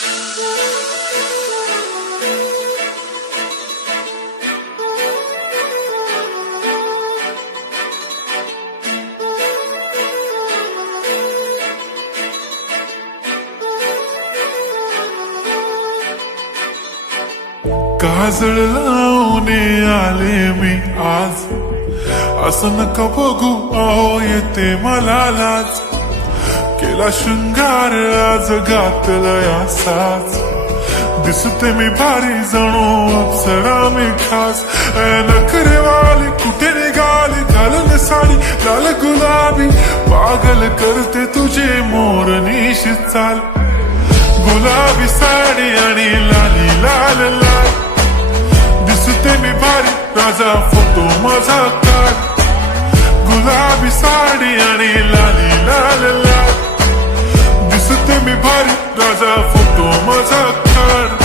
काजळ लावून आले मी आज, असं नका बघू अहो येते मला लाज. केला शृंगार आज घातला असाच, दिसते मी भारी जणू अप्सरा मी खास. नखरेवाली कुठे निघाली घालून साडी लाल गुलाबी, पागल करते तुझे मोरनीश चाल. गुलाबी साडी आणि लाली लाल लाल, दिसते मी भारी राजा फोटो माझा काढ. गुलाबी साडी आणि लाली लाल लाल, दिसते मी भारी राजा फोटो माझा काढ.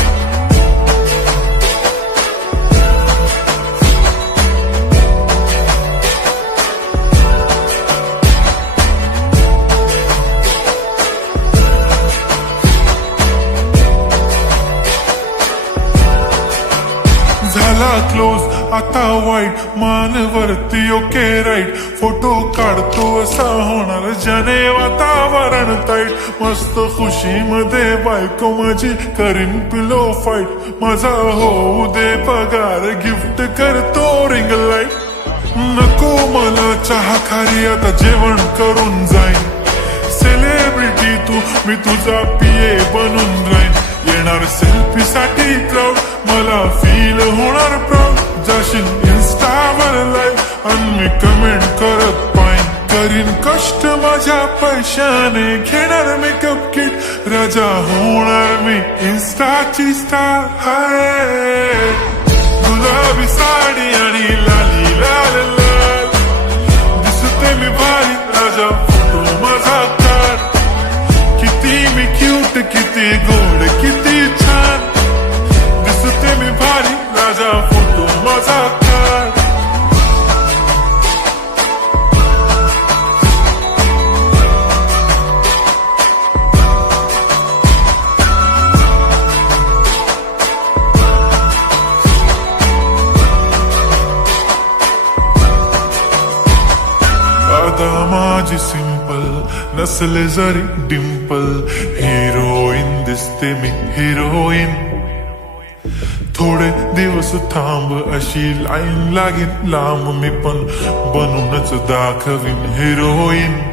झाला क्लोज आता वाईट, मानवरती ओके राईट. फोटो काढतो असा होणार ज्याने वातावरण ताईट. मस्त खुशी मध्ये बायको माझी करीन पिलो फाईट. माझा होऊ दे पगार गिफ्ट करतो रिंग लाईट. नको मला चहा खारी आता जेवण करून जाईन. सेलिब्रिटी तू मी तुझा पिये बनून राहीन. येणार सेल्फी साठी क्राऊड मला फील होणार प्राऊड. जाशील इन्स्टावर लाईव्ह आणि मी कमेंट करत पाईन. करीन कष्ट माझ्या पैशाने घेणार मेकअप किट. राजा होणार मी इन्स्टाची स्टार. हाय गुलाबी साडी आणि लाली लाल लाल, दिसते मी भारी राजा फोटो माझा काढ. किती मी क्यूट किती गोड किती छान, दिसते मी भारी राजा फोटो माझा काढ. आता माझी सिंपल नसले जरी डिंपल, हिरोईन दिसते मी हिरोईन. थोडे दिवस थांब अशी लाईन लागेल लांब, मी पण बनूनच दाखवीन हिरोईन.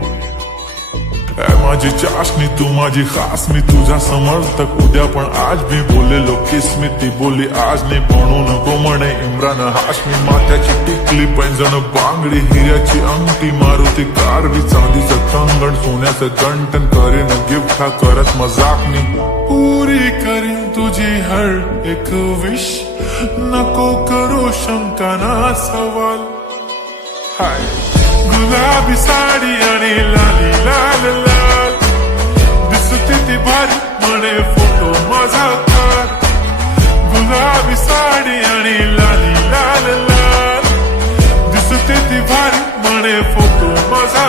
माझी चाशनी तू माझी खास, मी तुझा समर्थक उद्या पण आज मी बोलेलो किस्मी. ती बोली आज नाही म्हणून गोमणे इम्रान हाशमी. माथ्याची टिकली पैंजण बांगडी हिऱ्याची अंगठी, मारुती कारवी चांदीचं कंगण सोन्याचं गंटन. करीन गिफ्ट हा करत मजाकनी, पुरी करीन तुझी हर एक विश. नको करू शंका ना सवाल. हाय गुलाबी साडी आणि लाली लाल लाल, दिसते ती भारी म्हणे फोटो माझा काढ. गुलाबी साडी आणि लाली लाल लाल, दिसते ती भारी म्हणे फोटो माझा.